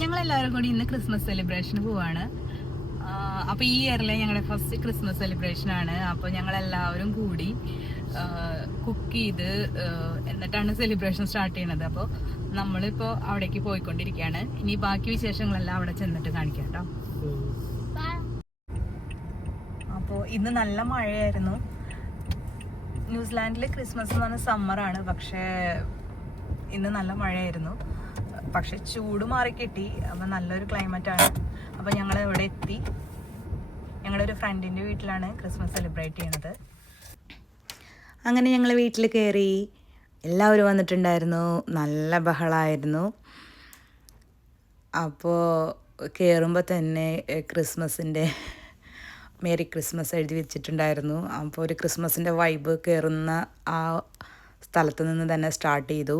ഞങ്ങളെല്ലാവരും കൂടി ഇന്ന് ക്രിസ്മസ് സെലിബ്രേഷന് പോവാണ്. അപ്പോൾ ഈ ഇയറിലെ ഞങ്ങളുടെ ഫസ്റ്റ് ക്രിസ്മസ് സെലിബ്രേഷൻ ആണ്. അപ്പോൾ ഞങ്ങളെല്ലാവരും കൂടി കുക്ക് ചെയ്ത് എന്നിട്ടാണ് സെലിബ്രേഷൻ സ്റ്റാർട്ട് ചെയ്യുന്നത്. അപ്പോൾ നമ്മളിപ്പോൾ അവിടേക്ക് പോയിക്കൊണ്ടിരിക്കുകയാണ്. ഇനി ബാക്കി വിശേഷങ്ങളെല്ലാം അവിടെ ചെന്നിട്ട് കാണിക്കാം കേട്ടോ. അപ്പോൾ ഇന്ന് നല്ല മഴയായിരുന്നു. ന്യൂസിലാൻഡിൽ ക്രിസ്മസ് എന്ന് പറഞ്ഞാൽ സമ്മറാണ്, പക്ഷേ ഇന്ന് നല്ല മഴയായിരുന്നു. പക്ഷെ ചൂട് മാറിക്കിട്ടി. അപ്പം നല്ലൊരു ക്ലൈമറ്റാണ്. അപ്പം ഞങ്ങൾ ഇവിടെ എത്തി. ഞങ്ങളുടെ ഒരു ഫ്രണ്ടിൻ്റെ വീട്ടിലാണ് ക്രിസ്മസ് സെലിബ്രേറ്റ് ചെയ്യണത്. അങ്ങനെ ഞങ്ങൾ വീട്ടിൽ കയറി. എല്ലാവരും വന്നിട്ടുണ്ടായിരുന്നു. നല്ല ബഹളമായിരുന്നു. അപ്പോൾ കയറുമ്പോൾ തന്നെ ക്രിസ്മസിൻ്റെ മേരി ക്രിസ്മസ് എഴുതി വെച്ചിട്ടുണ്ടായിരുന്നു. അപ്പോൾ ഒരു ക്രിസ്മസിൻ്റെ വൈബ് കയറുന്ന ആ സ്ഥലത്ത് നിന്ന് തന്നെ സ്റ്റാർട്ട് ചെയ്തു.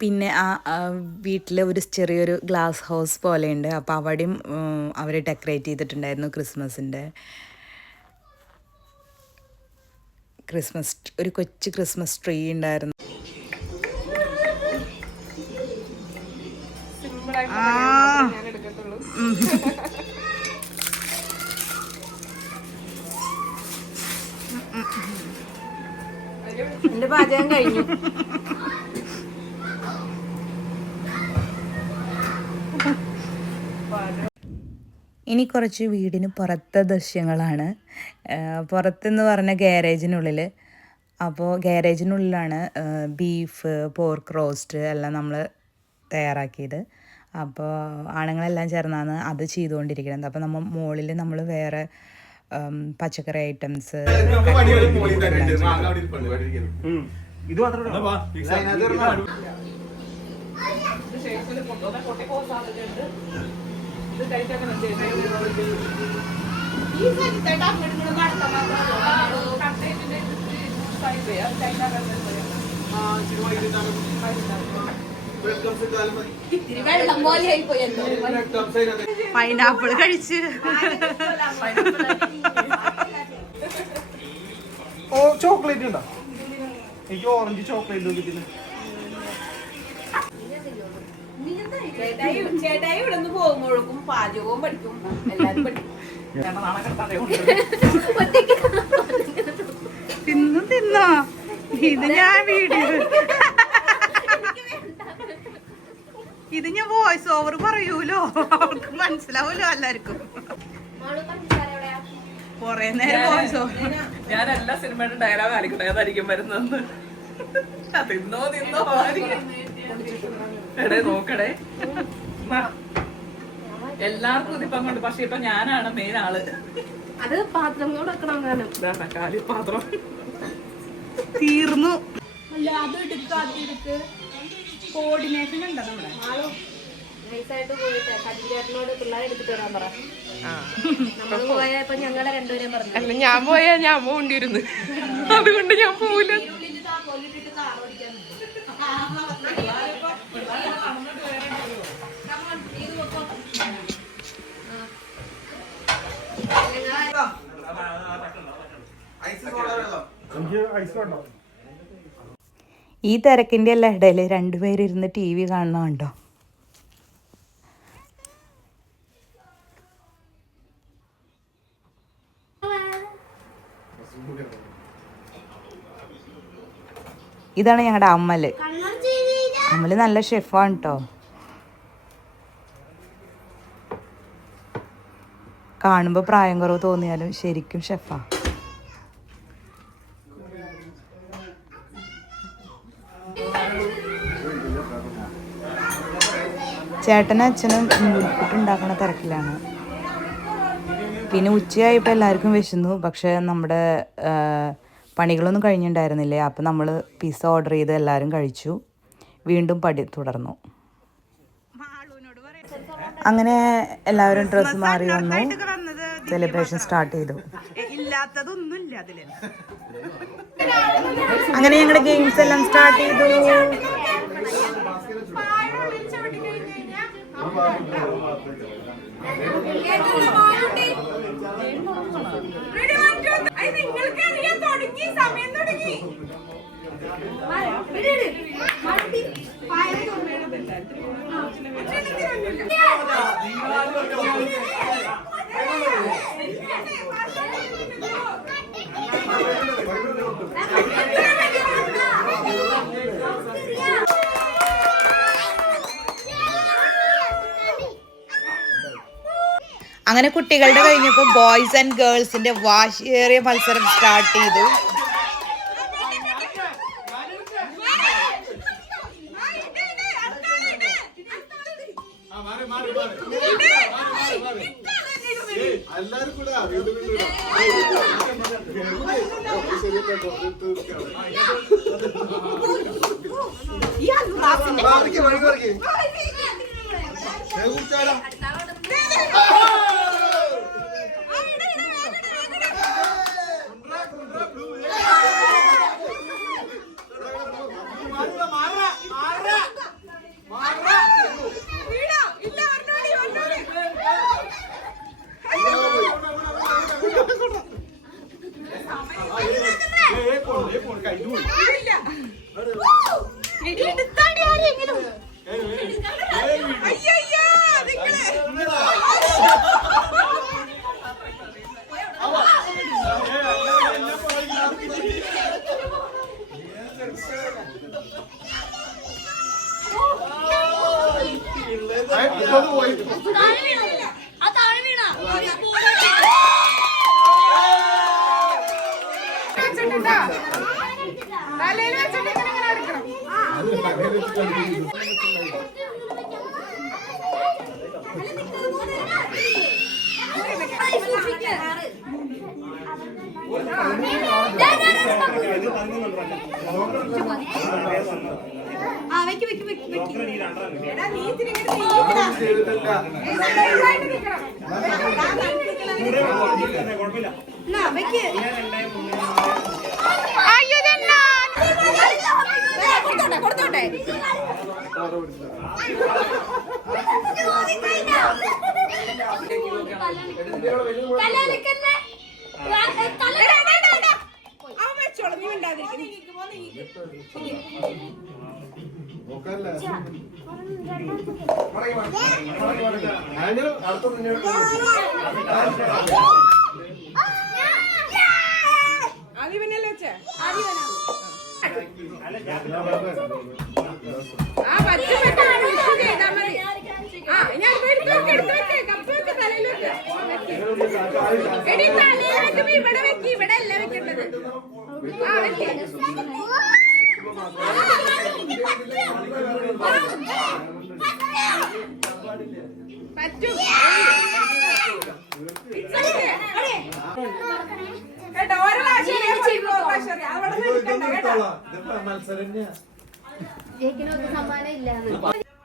പിന്നെ ആ വീട്ടിൽ ഒരു ചെറിയൊരു ഗ്ലാസ് ഹൗസ് പോലെയുണ്ട്. അപ്പോൾ അവിടെയും അവർ ഡെക്കറേറ്റ് ചെയ്തിട്ടുണ്ടായിരുന്നു ഒരു കൊച്ചു ക്രിസ്മസ് ട്രീ ഉണ്ടായിരുന്നു. എന്റെ പാചകം കഴിഞ്ഞു. ഇനി കുറച്ച് വീടിന് പുറത്തെ ദൃശ്യങ്ങളാണ്. പുറത്തെന്ന് പറഞ്ഞ ഗാരേജിനുള്ളിൽ. അപ്പോൾ ഗാരേജിനുള്ളിലാണ് ബീഫ്, പോർക്ക് റോസ്റ്റ് എല്ലാം നമ്മൾ തയ്യാറാക്കിയത്. അപ്പോൾ ആണുങ്ങളെല്ലാം ചേർന്നാണ് അത് ചെയ്തുകൊണ്ടിരിക്കുന്നത്. അപ്പോൾ നമ്മൾ മുകളിൽ നമ്മൾ വേറെ പച്ചക്കറി ഐറ്റംസ് പൈനാപ്പിൾ കഴിച്ച് ചോക്ലേറ്റ് ഉണ്ടോ? എനിക്ക് ഓറഞ്ച് ചോക്ലേറ്റ് കിട്ടില്ല. ചേട്ടായി ഇവിടെ നിന്ന് പോകുമ്പോഴേക്കും പാചകവും പഠിക്കും, എല്ലാരും പഠിക്കും. തിന്നോ ഇത് ഞാൻ വീഡിയോ ഇത് ഞാൻ വോയിസ് ഓവർ പറയൂലോ, അവർക്ക് മനസ്സിലാവൂലോ എല്ലാവർക്കും. കൊറേ നേരം വോയിസ് ഓവർ. ഞാൻ എല്ലാ സിനിമയുടെ ഡയലോഗ് ആയിരിക്കും ഏതായിരിക്കും വരുന്നത്. തിന്നോ എടേ നോക്കടേ, എല്ലാവർക്കും ഇതിപ്പം കൊണ്ട്. പക്ഷെ ഇപ്പൊ ഞാനാണ് മെയിൻ ആള്. അത് പാത്രം വെക്കണം. കാലി പാത്രം തീർന്നു. അല്ല അത് എടുക്ക് കോർഡിനേഷൻ ഉണ്ടോ നമ്മുടെ? നൈസായിട്ട് പോയിട്ട് കടിഞ്ഞേട്ടനോട് പിള്ളേരെ എടുത്തിട്ട് വരാൻ പറ. നമ്മള് പോയപ്പോ ഞങ്ങളെ രണ്ടുപേരും പറഞ്ഞു. അല്ല ഞാൻ പോയാ ഞാൻ പോണ്ടിരുന്നു, അതുകൊണ്ട് ഞാൻ പോവില്ല. ഈ തിരക്കിന്റെ എല്ലാം ഇടയിൽ രണ്ടുപേരിരുന്ന് TV കാണുന്നുണ്ടോ? ഇതാണ് ഞങ്ങളുടെ അമ്മല്. നല്ല ഷെഫാണ് കേട്ടോ. കാണുമ്പോൾ പ്രായം കുറവ് തോന്നിയാലും ശരിക്കും ഷെഫാ. ചേട്ടനും അച്ഛനും നൂൽപ്പുട്ടുണ്ടാക്കണ തിരക്കിലാണ്. പിന്നെ ഉച്ചയായപ്പോൾ എല്ലാവർക്കും വിശന്നു. പക്ഷെ നമ്മുടെ പണികളൊന്നും കഴിഞ്ഞിട്ടുണ്ടായിരുന്നില്ലേ. അപ്പം നമ്മൾ പിസ്സ ഓർഡർ ചെയ്ത് എല്ലാവരും കഴിച്ചു. വീണ്ടും പടി തുടർന്നു. അങ്ങനെ എല്ലാവരും ഡ്രസ്സ് മാറി വന്നു. സെലിബ്രേഷൻ സ്റ്റാർട്ട് ചെയ്തു. അങ്ങനെ ഞങ്ങളുടെ ഗെയിംസ് എല്ലാം സ്റ്റാർട്ട് ചെയ്തു. അങ്ങനെ കുട്ടികളുടെ കഴിഞ്ഞപ്പോൾ ബോയ്സ് ആൻഡ് ഗേൾസിന്റെ വാശിയേറിയ മത്സരം സ്റ്റാർട്ട് ചെയ്തു. എല്ലാരും കൂടെ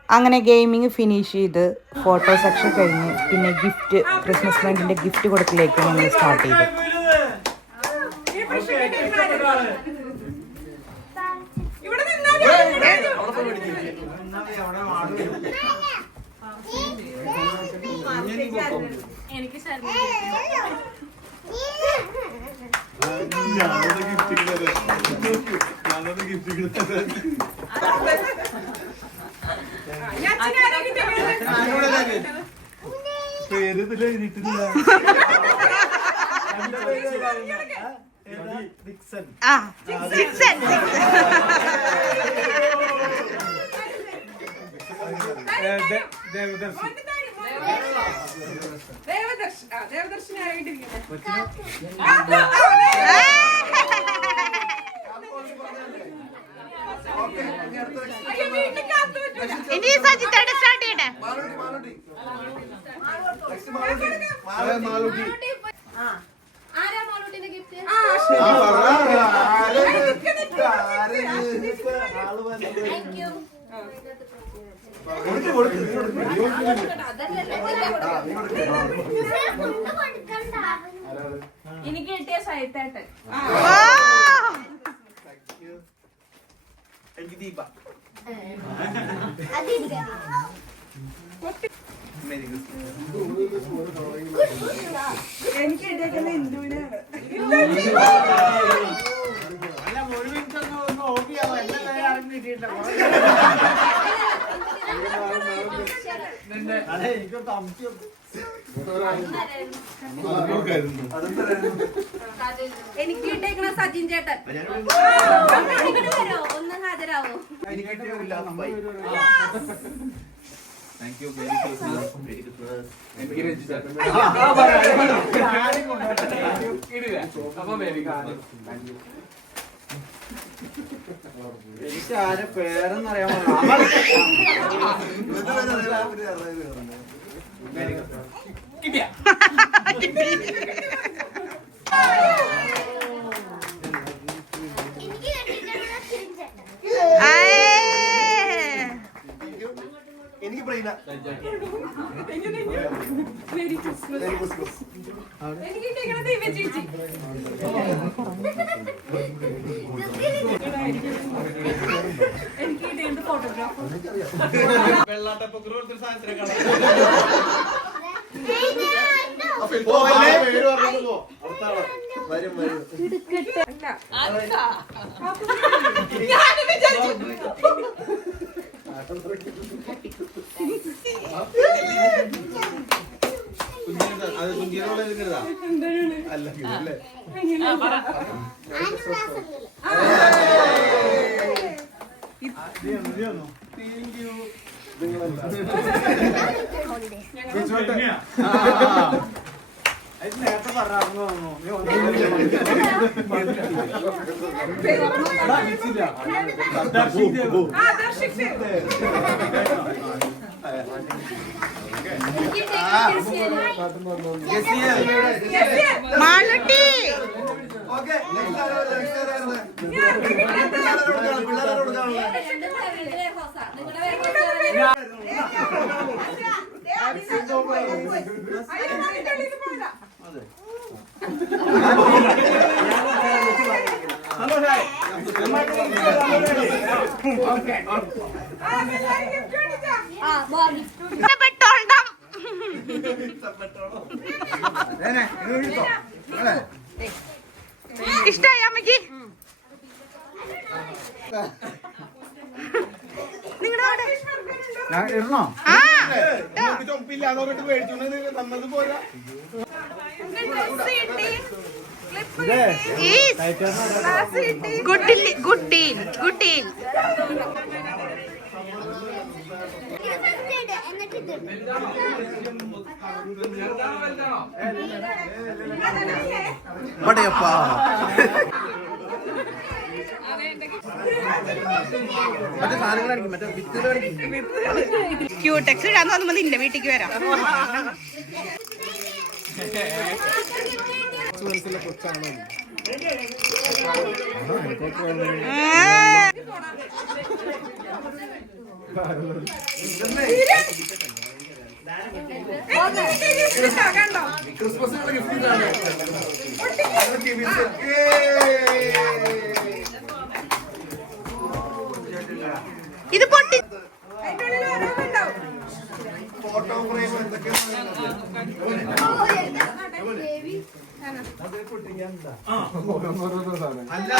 അങ്ങനെ ഗെയിമിങ് ഫിനിഷ് ചെയ്ത് ഫോട്ടോ സെക്ഷൻ കഴിഞ്ഞ് പിന്നെ ഗിഫ്റ്റ് ക്രിസ്മസ് ഫ്രണ്ടിന്റെ ഗിഫ്റ്റ് കൊടുക്കലേക്ക് നമ്മൾ സ്റ്റാർട്ട് ചെയ്തു. ഇനി സജിത്തോടെ സ്റ്റാർട്ട് ചെയ്യട്ടെ. എനിക്ക് കിട്ടിയ സൈത്തേട്ടൻ എനിക്ക് കിട്ടിയേക്കുന്ന ഇന്ദുവിനാണ്. എനിക്ക് കിട്ടേക്കണ സജിൻ ചേട്ടൻ വരോ ഒന്ന് ഹാജരാവോ? എനിക്ക് ആരെ പേരെന്നറിയാൻ എനിക്ക് ബ്രെയിന വെള്ളാട്ടപ്പൊക്കെ വരും വരും അത് കുഞ്ഞിനോട് എടുക്കുന്നതാ അല്ല അല്ലേ നേരത്തെ പറഞ്ഞു മാളുട്ടി പെട്ടോണ്ടാം ഇഷ്ടായി അമ്മക്ക് നിങ്ങളുടെ ഇടണോ ആ ചൊപ്പില്ല അതോട്ട് മേടിച്ചോണ്ട് തന്നത് പോരാ good deal good deal Padayappa മറ്റേ സാധനങ്ങൾ കാണിക്കും മറ്റേ വിത്തുകൾ കാണിക്കും ക്യൂടെക്സ് ഇടാന്ന് തോന്നുമ്പോ നിന്റെ വീട്ടിക്ക് വരാം ക്രിസ്മസിനുള്ള ഗിഫ്റ്റ് ഇത് പൊട്ടി ഫോട്ടോ ഫ്രെയിം എന്തൊക്കെ അല്ല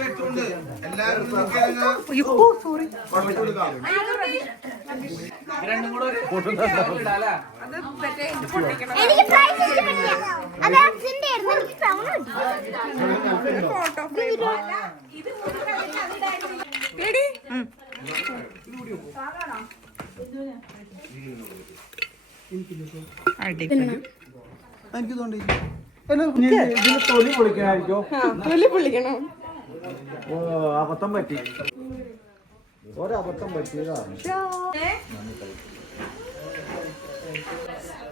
വെച്ചോണ്ട് എല്ലാവരും സോറി എനിക്ക് പ്രൈസ് ഇഷ്ടപ്പെട്ടില്ല. അത് ആക്സിഡന്റ് ആയിരുന്നു. എനിക്ക് ക്രൗൺ എനിക്ക് തോന്നില്ല ഇതിന് തൊലി പൊളിക്കണായിരിക്കോ തൊലി പൊളിക്കണം. ഓ അബദ്ധം പറ്റി ഒരബദ്ധം പറ്റിയതാണ്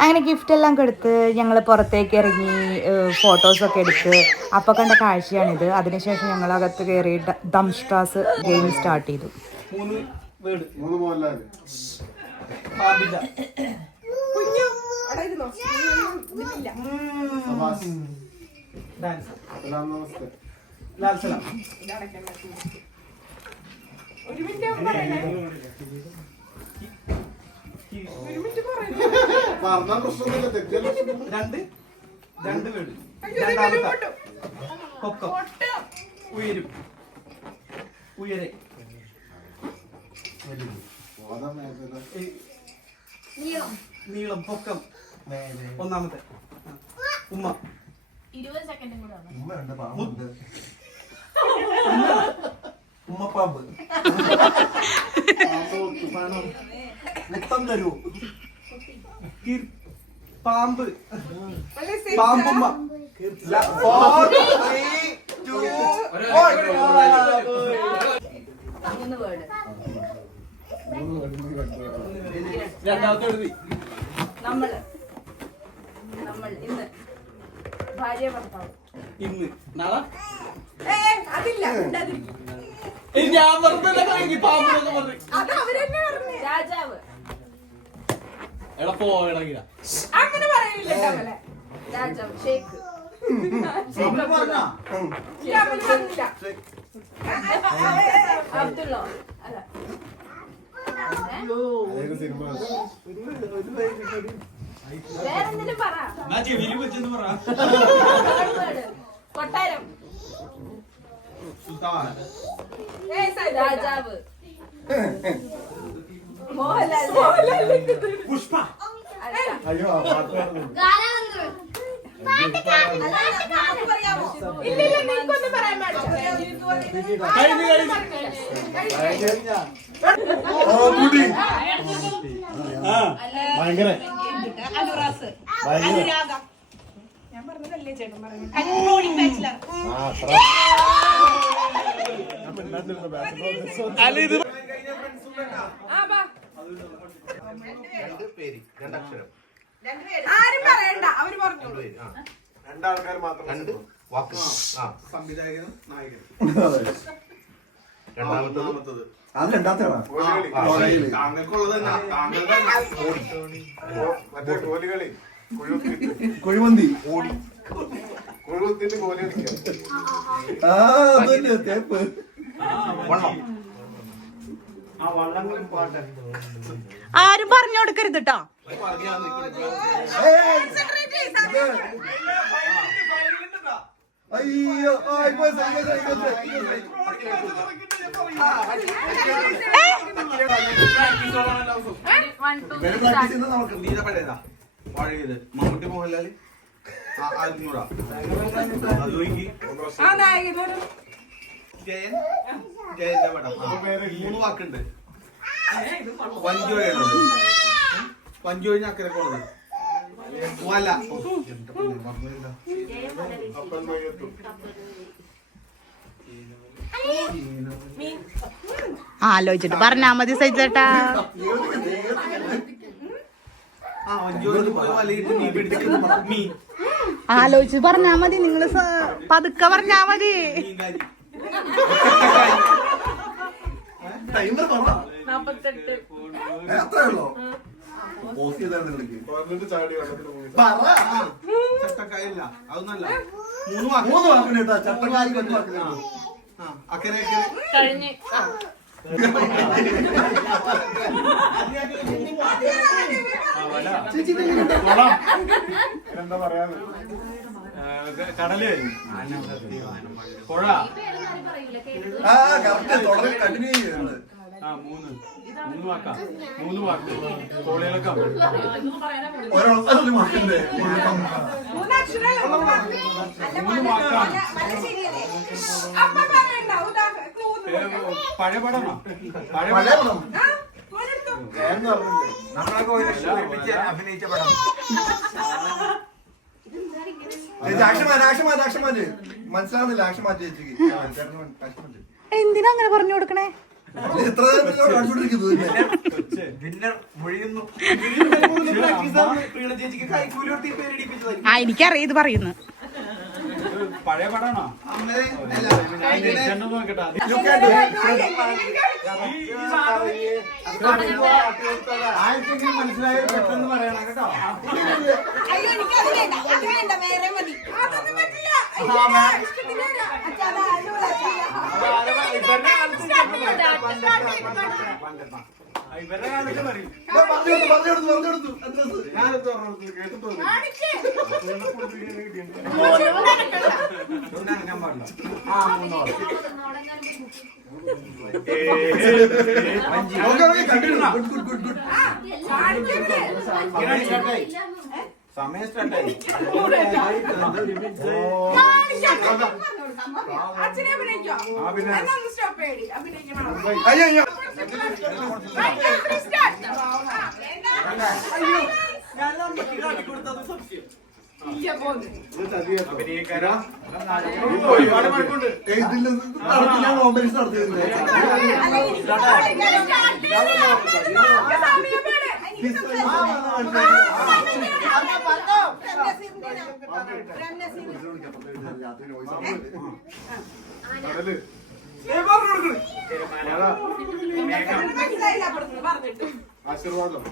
അങ്ങനെ ഗിഫ്റ്റ് എല്ലാം കൊടുത്ത് ഞങ്ങൾ പുറത്തേക്ക് ഇറങ്ങി ഫോട്ടോസൊക്കെ എടുത്ത് അപ്പോൾ കണ്ട കാഴ്ചയാണിത്. അതിനുശേഷം ഞങ്ങൾ അകത്ത് കയറി ദംഷ്ട്രാസ് ഗെയിം സ്റ്റാർട്ട് ചെയ്തു. 3 വേർഡ് 3 മോഹൻലാൽ പാമ്പില്ല ഡാൻസ് സലാം നമസ്തേ ലാൽ സലാം പറഞ്ഞ പ്രശ്നമൊന്നുമില്ല തെറ്റല്ല. രണ്ട് വേർഡ് രണ്ടാമത്തെ പൊക്കം ഉയരും ഉയരെ നീളം പൊക്കം ഒന്നാമത്തെ ഉമ്മ 20 സെക്കൻഡും കൂടെ ഉമ്മപ്പാമ്പ് മുത്തം തരൂ പാമ്പ് പാമ്പുമ്മ 4 3 2 3 വേർഡ്. നമ്മൾ ഇന്ന് ഭാര്യ ഭർത്താവ്. ഇന്ന് നാളെ അതില്ല ഞാൻ പറഞ്ഞില്ല പാമ്പ് പറഞ്ഞു അത് അവരെന്നെ പറഞ്ഞു. രാജാവ്. എടാ പോയിടങ്ങില്ല അങ്ങനെ പറയില്ല രാജാവ്. ഷേക്ക്. അബ്ദുള്ള. അല്ല. വേറെന്തെങ്കിലും പറ. കൊട്ടാരം. രാജാവ്. മോഹൻലാൽ. പുഷ്പ ഭയങ്കര അനുറാസ്. അനുരാഗം. ഞാൻ പറഞ്ഞതല്ലേ ചേട്ടൻ പറഞ്ഞു. Controlling bachelor. ആരും പറയണ്ട, അവര് പറഞ്ഞു. രണ്ടാൾക്കാർ മാത്രം. രണ്ട് വാക്ക്. സംവിധായകനും നായകനും. രണ്ടാമത്തത് അത് രണ്ടാമത്തെ താങ്കൾക്കുള്ളത് തന്നെ. താങ്കളുടെ മറ്റേ കോലുകളി കുഴിമന്തി ഓടി കൊഴുകുത്തിട്ട് കോലി കളിക്കാം. തേപ്പ് വള്ളം. ആരും പറഞ്ഞു കൊടുക്കരുത് കേട്ടോ. അയ്യോ പഴയത് മമ്മൂട്ടി മോഹൻലാല് 500. ജയന്റെ പടം 3 വാക്കുണ്ട്. വഞ്ചിയോഴുള്ളത് വഞ്ചിയോഴിഞ്ഞ അക്കരക്കുള്ളത് വല. ആലോചിച്ചിട്ട് പറഞ്ഞാ മതി സൈച്ചേട്ടാ. വഞ്ചിയോഴിഞ്ഞ് പോയി വലയിട്ട് മീൻ പിടിച്ചിട്ട് മീൻ ആലോചിച്ച് പറഞ്ഞാ മതി. നിങ്ങള് പതുക്കെ പറഞ്ഞാ മതി. മീൻകാരി. 48. അത്രയുള്ളോ? ചട്ടക്കായല്ല അതൊന്നല്ല. 3 മൂന്ന് വാക്ക്. വാക്കിന് കേട്ടാ ചട്ടക്കാരി അക്കരെ കഴിഞ്ഞ്. എന്താ പറയാ കടല് പുഴ കണ്ടിന്യൂ ചെയ്യുന്നുണ്ട്. മൂന്ന് വാക്കാ 3 വാക്ക് തോളിയിളക്കം ഒരാൾ മാറ്റണ്ടേ? പഴയ പടമാ പഴയ പടം നമ്മളൊക്കെ അഭിനയിച്ച പടം. ആക്ഷമാറ്റ് മനസ്സിലാവുന്നില്ല. ആക്ഷൻ മാറ്റി വെച്ചിരിക്കും. എന്തിനാ അങ്ങനെ പറഞ്ഞു കൊടുക്കണേ? എത്ര നേരം കാണിച്ചോണ്ടിരിക്കുന്നത് വിന്നർ മുഴിയുന്നു. ചേച്ചിക്ക് കൈക്കൂലി കൊടുത്ത് പേരിടിപ്പിച്ചതായി. ആ എനിക്കറിയാം ഇത് പറയുന്നു. പഴയ പടമാണോ നോക്കട്ടെ. ആർക്കെങ്കിലും മനസ്സിലായ പെട്ടെന്ന് പറയണം കേട്ടോ. അയ്യോ എനിക്കത് വേണ്ട, അത് വേണ്ട, വേറെ മതി. അതൊന്നും പറ്റില്ല. ഇവരുടെ കാലത്ത് പറയും പറഞ്ഞെടുത്തു ഞാനത് പറഞ്ഞു കേട്ടിട്ട് ഞാൻ പാടില്ല. 3 വാക്ക്. സമയം സ്റ്റാർട്ടായി. അച്ഛനെ അഭിനയിക്കോ? എന്നൊന്ന് സ്റ്റോപ്പ് ചെയ്യടി. അഭിനയിക്കണം. അയ്യോ ഇല്ല പോന്ന്. അഭിനയിക്കാരാ ഒരുപാട് മഴക്കുണ്ട്. ഞാൻ കോമ്പറ്റീഷൻ നടത്തിയിട്ടുണ്ട്. ആശീർവാദം.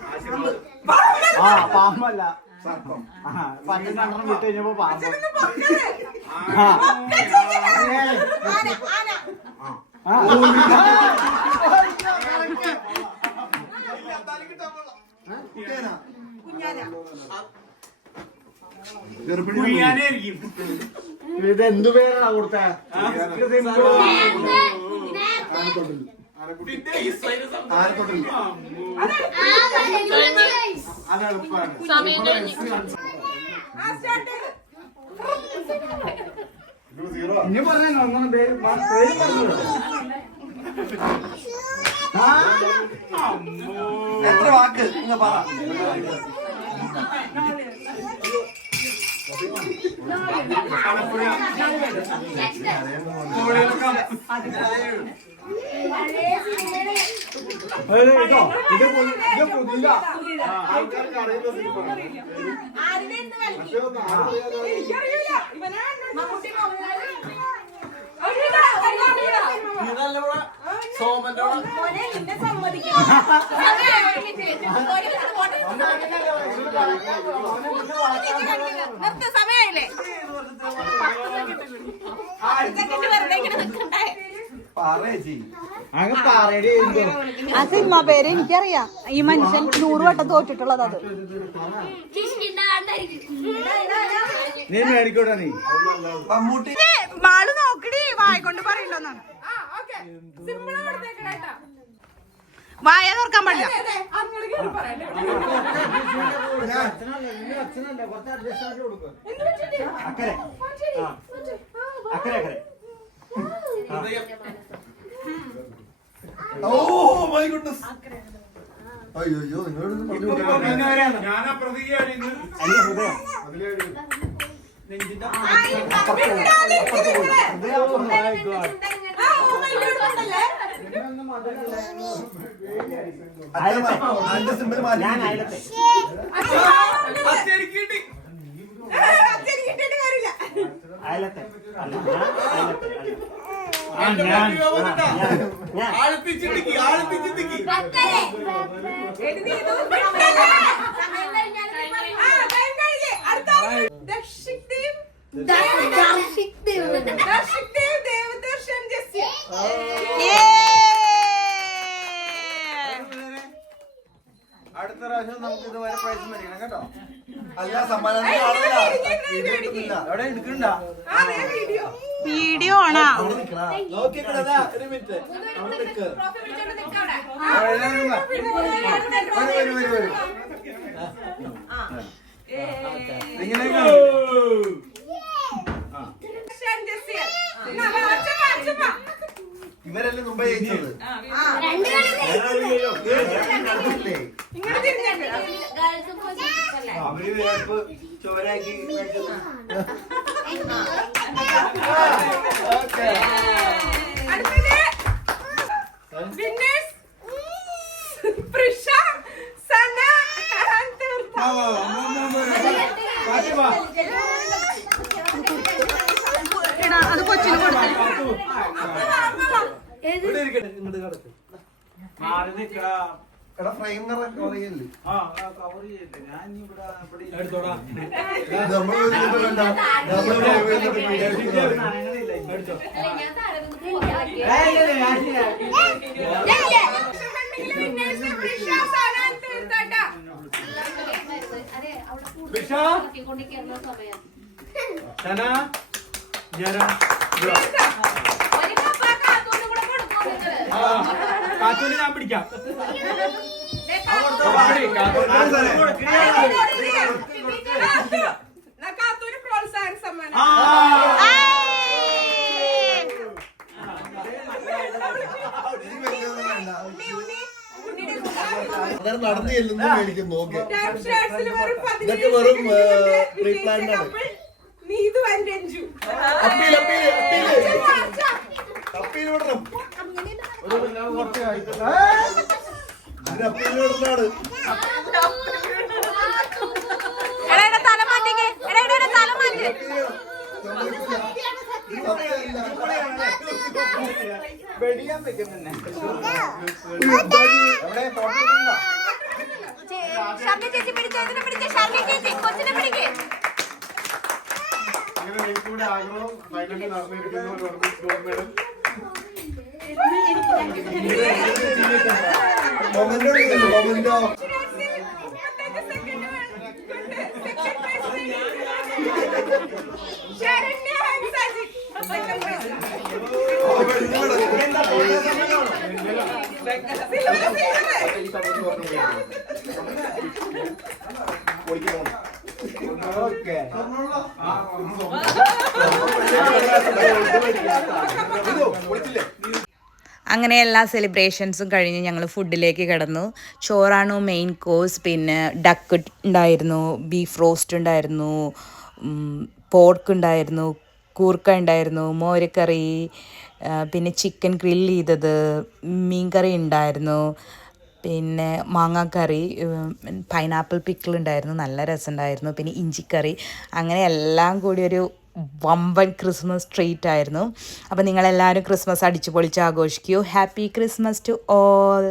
ആ പാമ്പല്ല സർപ്പം. പണ്ട് രണ്ടെണ്ണം വിട്ട് കഴിഞ്ഞപ്പോ പാമ്പ്. ഇത് എന്തു പേരാണ് കൊടുത്ത? ഇനി പറഞ്ഞോ അങ്ങനെ പേര് പറഞ്ഞു. എത്ര വാക്ക് നിങ്ങൾ പറ. ആൾക്കാർക്ക് അറിയുന്ന സിനിമ. എനിക്കറിയില്ല. സമയായില്ലേ? ആ സിനിമ പേര് എനിക്കറിയാം. ഈ മനുഷ്യൻ 100 വട്ടം തോറ്റിട്ടുള്ളത് അത്. നീ മേടിക്കോട്ടാ നീ. മമ്മൂട്ടി മാള് നോക്കടി വായിക്കൊണ്ട് പറയണ്ടോന്നാണ്. വായ തുറക്കാൻ പാടില്ല. അങ്ങോട്ട് കേറി പറയല്ലേ? അച്ഛനല്ലേ കുറച്ച് അഡ്ജസ്റ്റ് കൊടുക്കും. അക്കരെ അക്കരെ അക്കരെ. Oh my goodness. അയ്യോ നിങ്ങളോട് ഞാനാ പ്രതിയാണ് ഇന്ന്. എന്റെ ഹൃദയം ഞാൻ അയലത്തെ. അയലത്തെ അടുത്ത പ്രാവശ്യം നമുക്ക് ഇതുവരെ പ്രൈസ് മേടിക്കണം കേട്ടോ. അല്ല സമ്മാനം അവിടെ എടുക്കണ്ട. വീഡിയോ ആണോ? നോക്കിക്കടാ ഒരു മിനിറ്റ്. ഇവരല്ലേ മുമ്പേ ജയിച്ചത്. അവര് വേപ്പ് ചോരാക്കി മേടിച്ചത്. അത് കൊച്ചിന് കൊടുത്തു. എടാ ഫ്രെയിം കുറയല്ലേ? കാറ്റൂന് ഞാൻ പിടിക്കാം. പ്രോത്സാഹന സമ്മാനം. അന്നേരം നടന്നു ചെല്ലുന്നു മേടിക്കും നോക്കി ഇതൊക്കെ വെറും പ്രീ പ്ലാൻഡ് ആണ്. നീതു ആൻഡ് രഞ്ജു. അപ്പീൽ വിടണം. ഇതിന് അപ്പീൽ വിടണാണ്. വെടിയാൻ വെക്കുന്നെ എവിടെ ഫോട്ടോ എടുക്കണ്ട? ഇങ്ങനെ നിങ്ങൾക്ക് ഇവിടെ ആഗ്രഹം ഫൈനലിൽ നടന്നിരിക്കുന്നു ഒരു ഒളിമ്പിക്സ് ഗോൾഡ് മെഡൽ. മൊമെന്റോ എടുക്കണ്ടോ? മൊമെന്റോ ഓക്കെ അങ്ങനെ എല്ലാ സെലിബ്രേഷൻസും കഴിഞ്ഞ് ഞങ്ങൾ ഫുഡിലേക്ക് കിടന്നു. ചോറാണ് മെയിൻ കോഴ്സ്. പിന്നെ ഡക്ക് ഉണ്ടായിരുന്നു, ബീഫ് റോസ്റ്റ് ഉണ്ടായിരുന്നു, പോർക്ക് ഉണ്ടായിരുന്നു, കൂർക്ക ഉണ്ടായിരുന്നു, മോരക്കറി, പിന്നെ ചിക്കൻ ഗ്രില്ല് ചെയ്തത്, മീൻകറി ഉണ്ടായിരുന്നു, പിന്നെ മാങ്ങാക്കറി, പൈനാപ്പിൾ പിക്കിൾ ഉണ്ടായിരുന്നു, നല്ല രസമുണ്ടായിരുന്നു, പിന്നെ ഇഞ്ചിക്കറി. അങ്ങനെ എല്ലാം കൂടി ഒരു വമ്പൻ ക്രിസ്മസ് ട്രീറ്റ് ആയിരുന്നു. അപ്പോൾ നിങ്ങളെല്ലാവരും ക്രിസ്മസ് അടിച്ചു പൊളിച്ച് ആഘോഷിക്കൂ. Happy Christmas to all.